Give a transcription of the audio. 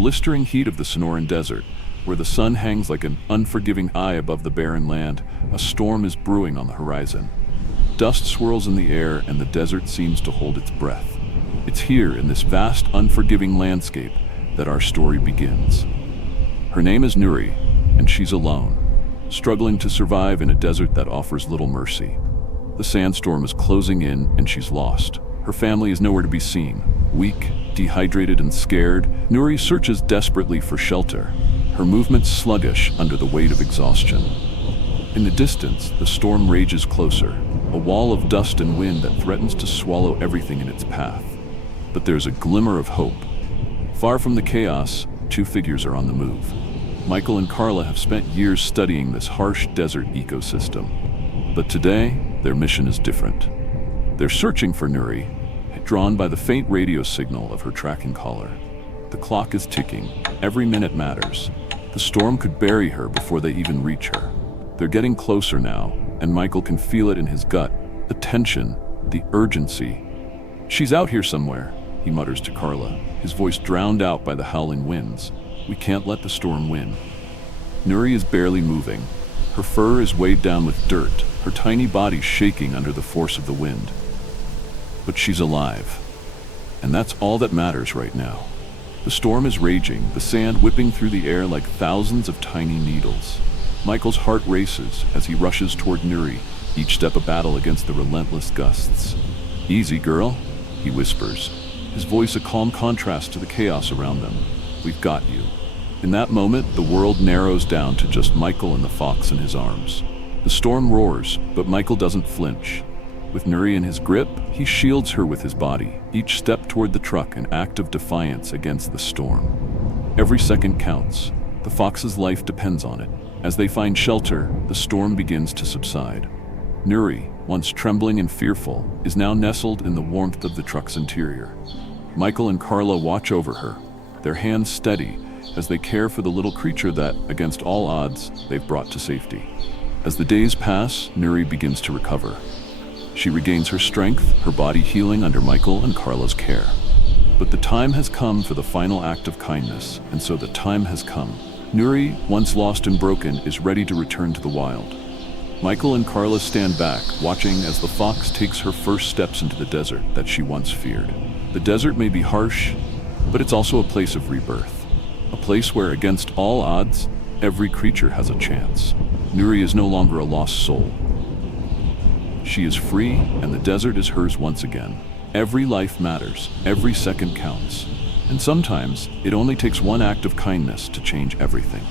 blistering heat of the Sonoran Desert, where the sun hangs like an unforgiving eye above the barren land, a storm is brewing on the horizon. Dust swirls in the air and the desert seems to hold its breath. It's here, in this vast, unforgiving landscape, that our story begins. Her name is Nuri, and she's alone, struggling to survive in a desert that offers little mercy. The sandstorm is closing in and she's lost. Her family is nowhere to be seen. Weak, dehydrated, and scared, Nuri searches desperately for shelter, her movements sluggish under the weight of exhaustion. In the distance, the storm rages closer, a wall of dust and wind that threatens to swallow everything in its path. But there's a glimmer of hope. Far from the chaos, two figures are on the move. Michael and Carla have spent years studying this harsh desert ecosystem. But today, their mission is different. They're searching for Nuri, drawn by the faint radio signal of her tracking collar. The clock is ticking. Every minute matters. The storm could bury her before they even reach her. They're getting closer now, and Michael can feel it in his gut. The tension, the urgency. "She's out here somewhere," he mutters to Carla, his voice drowned out by the howling winds. "We can't let the storm win." Nuri is barely moving. Her fur is weighed down with dirt, her tiny body shaking under the force of the wind. But she's alive, and that's all that matters right now. The storm is raging, the sand whipping through the air like thousands of tiny needles. Michael's heart races as he rushes toward Nuri, each step a battle against the relentless gusts. "Easy, girl," he whispers, his voice a calm contrast to the chaos around them. "We've got you." In that moment, the world narrows down to just Michael and the fox in his arms. The storm roars, but Michael doesn't flinch. With Nuri in his grip, he shields her with his body, each step toward the truck an act of defiance against the storm. Every second counts. The fox's life depends on it. As they find shelter, the storm begins to subside. Nuri, once trembling and fearful, is now nestled in the warmth of the truck's interior. Michael and Carla watch over her, their hands steady as they care for the little creature that, against all odds, they've brought to safety. As the days pass, Nuri begins to recover. She regains her strength, her body healing under Michael and Carla's care. But the time has come for the final act of kindness, and so the time has come. Nuri, once lost and broken, is ready to return to the wild. Michael and Carla stand back, watching as the fox takes her first steps into the desert that she once feared. The desert may be harsh, but it's also a place of rebirth. A place where, against all odds, every creature has a chance. Nuri is no longer a lost soul. She is free, and the desert is hers once again. Every life matters, every second counts. And sometimes, it only takes one act of kindness to change everything.